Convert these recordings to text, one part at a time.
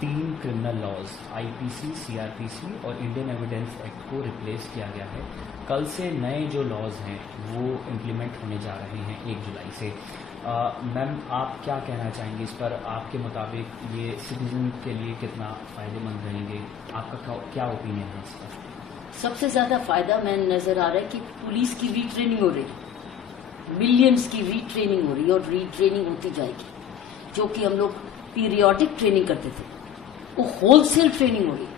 3 criminal laws IPC, CRPC اور Indian evidence act کو replace کیا گیا ہے. کل سے نئے جو لاز ہیں وہ امپلیمنٹ ہونے جا رہے ہیں 1 جولائی سے. میم آپ کیا کہنا چاہیں گے اس پر؟ آپ کے مطابق یہ سٹیزن کے لیے کتنا فائدہ مند رہیں گے؟ آپ کا کیا اوپینین ہے اس پر؟ سب سے زیادہ فائدہ میں نظر آ رہا ہے کہ پولیس کی ری ٹریننگ ہو رہی ہے, ملینز کی ری ٹریننگ ہو رہی ہے اور ری ٹریننگ ہوتی جائے گی. جو کہ ہم لوگ پیریوڈک ٹریننگ کرتے تھے وہ ہول سیل ٹریننگ ہو رہی ہے.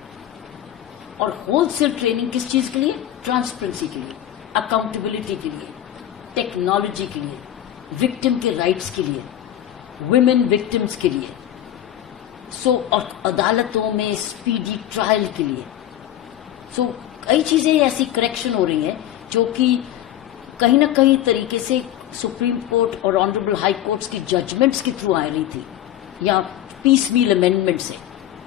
اور ہول سیل ٹریننگ کس چیز کے لیے؟ ٹرانسپیرنسی کے لیے, اکاؤنٹیبلٹی کے لیے, ٹیکنالوجی کے لیے, وکٹم کے رائٹس کے لیے, ویمن وکٹمس کے لیے, اور عدالتوں میں اسپیڈی ٹرائل کے لیے. کئی چیزیں ایسی کریکشن ہو رہی ہیں جو کہ کہیں نہ کہیں طریقے سے سپریم کورٹ اور آنریبل ہائی کورٹس کی ججمنٹس کے تھرو آ رہی تھی یا پیس میل امینڈمنٹ سے,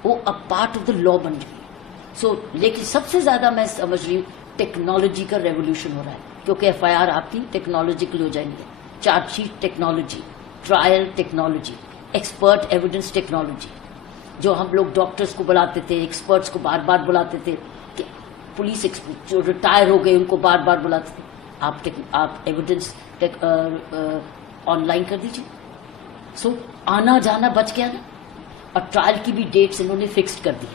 وہ اب پارٹ آف دا لا بن گئی. لیکن سب سے زیادہ میں سمجھ رہی ہوں ٹیکنالوجی کا ریولیوشن ہو رہا ہے, کیونکہ FIR آپ کی ٹیکنالوجیکل ہو جائیں گے, charge sheet technology, trial technology, expert evidence technology. جو ہم لوگ ڈاکٹرز کو بلاتے تھے, ایکسپرٹس کو بار بار بلاتے تھے, کہ پولیس جو ریٹائر ہو گئے ان کو بار بار بلاتے تھے, آپ ایویڈنس آن لائن کر دیجیے. آنا جانا بچ گیا نا. اور ٹرائل کی بھی ڈیٹس انہوں نے فکسڈ کر دی.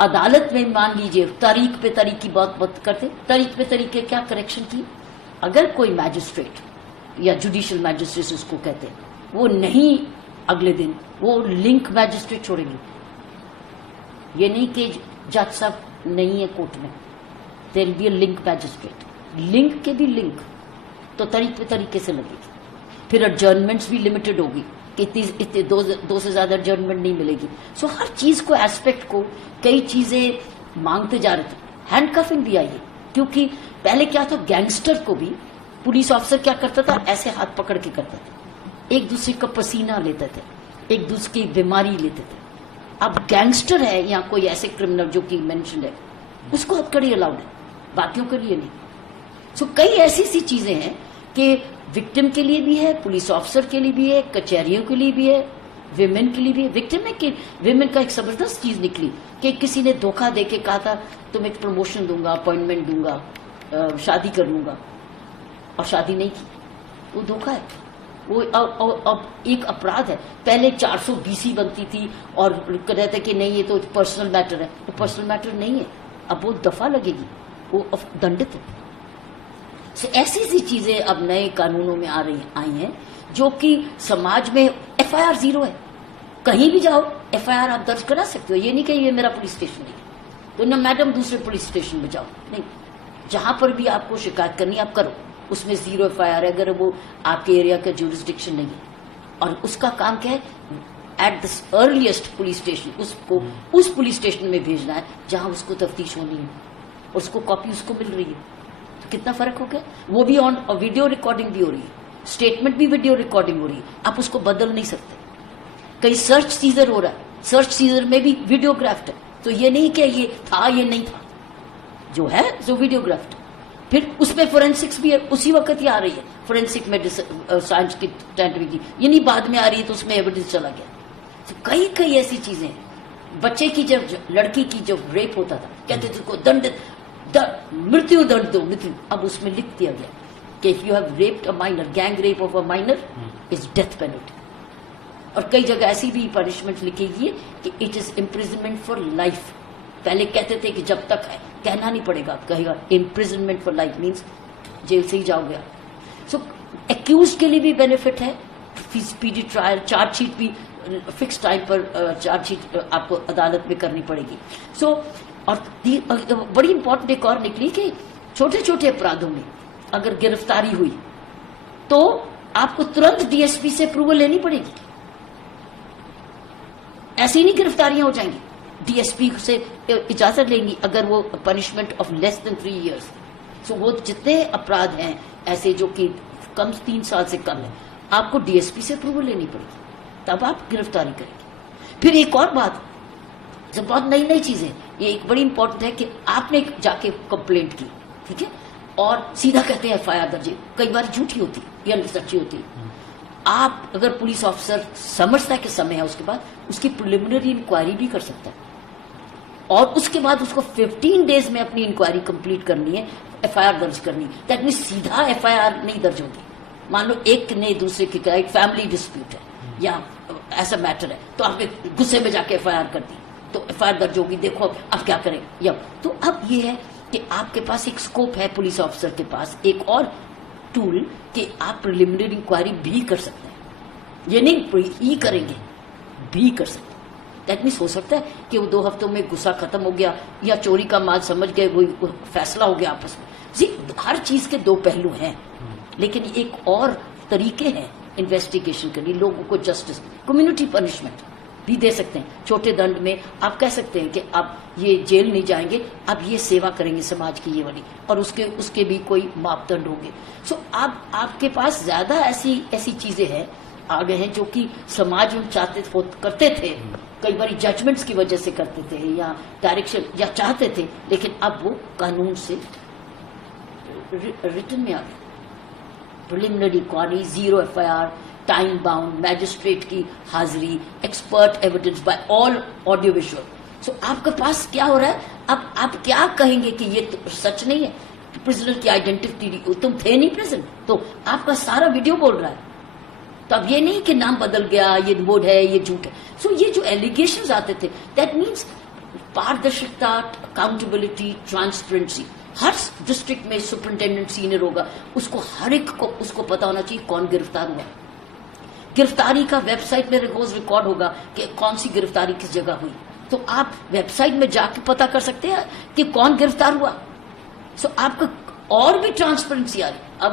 عدالت میں مان لیجئے تاریخ پہ تاریخ کی بات کرتے, تاریخ پہ تاریخ کے کیا کریکشن کی. اگر کوئی میجسٹریٹ یا جوڈیشل میجسٹریٹ اس کو کہتے ہیں, وہ نہیں اگلے دن وہ لنک میجسٹریٹ چھوڑیں گے. یہ نہیں کہ جج صاحب نہیں ہے کورٹ میں, there will be a link magistrate. Link کے بھی لنک تو طریق پہ طریقے سے لگے گی. پھر ایڈجرنمنٹس بھی لمیٹڈ ہوگی کہ اتنے دو سے زیادہ ایڈجرنمنٹ نہیں ملے گی. ہر چیز کو ایسپیکٹ کو کئی چیزیں مانگتے جا رہے تھے. ہینڈ کفنگ بھی آئی ہے, کیونکہ پہلے کیا تھا, گینگسٹر کو بھی پولیس آفیسر کیا کرتا تھا, ایسے ہاتھ پکڑ کے کرتا تھا, ایک دوسرے کا پسینہ لیتے تھے, ایک دوسرے کی بیماری لیتے تھے. اب گینگسٹر ہے یا کوئی ایسے کرمنل جو کہ مینشنڈ ہے, اس کو ہتھکڑی الاؤڈ ہے, باقیوں کے لیے نہیں. کئی ایسی سی چیزیں ہیں کہ وکٹم کے لیے بھی ہے, پولیس آفیسر کے لیے بھی ہے, کچہریوں کے لیے بھی ہے, ویمن کے لیے بھی ہے. وکٹم میں کہ ویمن کا ایک زبردست چیز نکلی کہ کسی نے دھوکہ دے کے کہا تھا تم ایک پروموشن دوں گا, اپوائنٹمنٹ دوں گا, شادی کر لوں گا, اور شادی نہیں کی. وہ دھوکہ ہے. وہ اب ایک اپرادھ ہے. پہلے 420 بنتی تھی اور کہتے کہ نہیں یہ تو پرسنل میٹر ہے. وہ پرسنل میٹر نہیں ہے, اب وہ دفعہ لگے گی, وہ دنڈت ہے. ایسی سی چیزیں اب نئے قانونوں میں آئی ہیں جو کہ سماج میں FIR 0 ہے. کہیں بھی جاؤ FIR آپ درج کرا سکتے ہو. یہ نہیں کہ یہ میرا پولیس اسٹیشن نہیں تو نہ میڈم دوسرے پولیس اسٹیشن میں جاؤ, نہیں. جہاں پر بھی آپ کو شکایت کرنی آپ کرو, اس میں 0 FIR ہے اگر وہ آپ کے ایریا کا جورسڈکشن نہیں ہے. اور اس کا کام کیا ہے, at the earliest police station اس کو اس پولیس اسٹیشن میں بھیجنا ہے جہاں اس کو تفتیش ہونی ہے, اور اس کو کاپی اس کو مل رہی ہے. کتنا فرق ہو گیا. وہ بھی آن ویڈیو ریکارڈنگ بھی ہو رہی ہے, اسٹیٹمنٹ بھی ویڈیو ریکارڈنگ ہو رہی ہے. آپ اس کو بدل نہیں سکتے. کئی سرچ سیزر ہو رہا ہے, سرچ سیزر میں بھی ویڈیو گرافٹ ہے. تو یہ نہیں کہ یہ تھا یہ نہیں تھا, جو ہے جو ویڈیو گرافٹ. پھر اس میں فورینسکس بھی ہے, اسی وقت ہی آ رہی ہے فورینسک میڈیسن سائنس کی ٹینٹری کی, یہ نہیں بعد میں آ رہی ہے تو اس میں ایویڈنس چلا گیا. کئی ایسی چیزیں ہیں. بچے کی جب لڑکی کی جب ریپ ہوتا تھا کہتے تھے کو دنڈ مرتیو دنڈ دو مرتیو. اب اس میں لکھ دیا گیا کہ if you have raped a minor, gang rape of a minor is death penalty. اور کئی جگہ ایسی بھی پنشمنٹ لکھی گئی ہے کہ it is imprisonment for life. پہلے کہتے تھے کہ جب تک ہے, کہنا نہیں پڑے گا, کہے گا imprisonment for life means jail سے ہی جاؤ گے. ایکیوز کے لیے بھی بینیفٹ ہے, اسپیڈی ٹرائل, چارج شیٹ بھی فکس ٹائم پر چارج شیٹ آپ کو عدالت میں کرنی پڑے گی. اور بڑی امپورٹنٹ ایک اور نکلی کہ چھوٹے چھوٹے اپرادھوں میں اگر گرفتاری ہوئی تو آپ کو ترنت DSP سے اپروول لینی پڑے گی. ایسی نہیں گرفتاریاں ہو جائیں گی, DSP سے اجازت لیں گی اگر وہ punishment of less than 3 years. وہ جتنے اپرادھ ہیں ایسے جو کہ کم 3 سال سے کم ہے, آپ کو DSP سے اپروول لینی پڑے گی, تب آپ گرفتاری کریں گے. پھر ایک اور بات, بہت نئی چیزیں, یہ ایک بڑی امپورٹنٹ ہے کہ آپ نے جا کے کمپلینٹ کی, ٹھیک ہے, اور سیدھا کہتے ہیں FIR درج. کئی بار جھوٹی ہوتی یا سچی ہوتی. آپ اگر پولیس آفیسر سمجھتا ہے کہ سمے ہے، اس کے بعد اس کی پریلیمنری انکوائری بھی کر سکتا ہے، اور اس کے بعد اس کو 15 ڈیز میں اپنی انکوائری کمپلیٹ کرنی ہے، ایف آئی آر درج کرنی ہے. دیٹ مینس سیدھا ایف آئی آر نہیں درج ہوگی. مان لو ایک نے دوسرے کی ایک فیملی ڈسپیوٹ ہے یا ایسا میٹر ہے، تو آپ نے غصے میں جا کے ایف آئی آر کر دی، تو ایف آئی آر درج ہوگی. دیکھو اب کیا کریں. یا تو اب یہ ہے کہ آپ کے پاس ایک اسکوپ ہے، پولیس آفیسر کے پاس ایک اور ٹول کہ آپ پریلیمنری انکوائری بھی کر سکتے ہیں. یہ نہیں کریں گے، بھی کر سکتے ہیں. دیٹ مینس ہو سکتا ہے کہ وہ 2 ہفتوں میں غصہ ختم ہو گیا یا چوری کا مال سمجھ گئے، وہی فیصلہ ہو گیا آپس میں. ہر چیز کے 2 پہلو ہیں، لیکن ایک اور طریقے ہیں انویسٹیگیشن کے لیے. لوگوں کو جسٹس، کمیونٹی پنشمنٹ بھی دے سکتے ہیں. چھوٹے دنڈ میں آپ کہہ سکتے ہیں کہ اب یہ جیل نہیں جائیں گے، اب یہ سیوا کریں گے سماج کی، یہ والی، اور اس کے بھی کوئی ماپدنڈ ہوں گے. سو اب آپ کے پاس زیادہ ایسی چیزیں ہیں آ گئے ہیں جو کہ سماج میں کرتے تھے، کئی باری ججمنٹس کی وجہ سے کرتے تھے یا ڈائریکشن یا چاہتے تھے، لیکن اب وہ قانون سے ریٹن میں آ گئے. Preliminary enquiry, 0 F I R, time bound, magistrate کی حاضری، expert evidence by all audio visual. So آپ کے پاس کیا ہو رہا ہے؟ اب آپ کیا کہیں گے کہ یہ سچ نہیں ہے؟ پرزنر کی آئیڈینٹیٹی، تم تھے نہیں پرزن، تو آپ کا سارا ویڈیو بول رہا ہے. تو اب یہ نہیں کہ نام بدل گیا، یہ موڈ ہے، یہ جھوٹ ہے. سو یہ جو ایلیگیشنز آتے تھے، دیٹ مینس پاردرشکتا، اکاؤنٹیبلٹی، ٹرانسپیرنسی. ہر ڈسٹرکٹ میں سپرنٹینڈنٹ سینئر ہوگا، اس کو ہر ایک کو اس کو پتا ہونا چاہیے کون گرفتار ہوا. گرفتاری کا ویب سائٹ میں روز ریکارڈ ہوگا کہ کون سی گرفتاری کس جگہ ہوئی. تو آپ ویب سائٹ میں جا کے پتا کر سکتے ہیں کہ کون گرفتار ہوا. سو آپ کو اور بھی ٹرانسپیرنسی آ رہی. اب